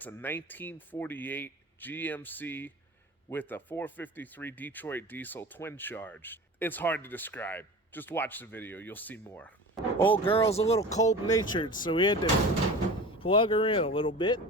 It's a 1948 GMC with a 453 Detroit diesel twin charge. It's hard to describe. Just watch the video, you'll see more. Old girl's a little cold-natured, so we had to plug her in a little bit.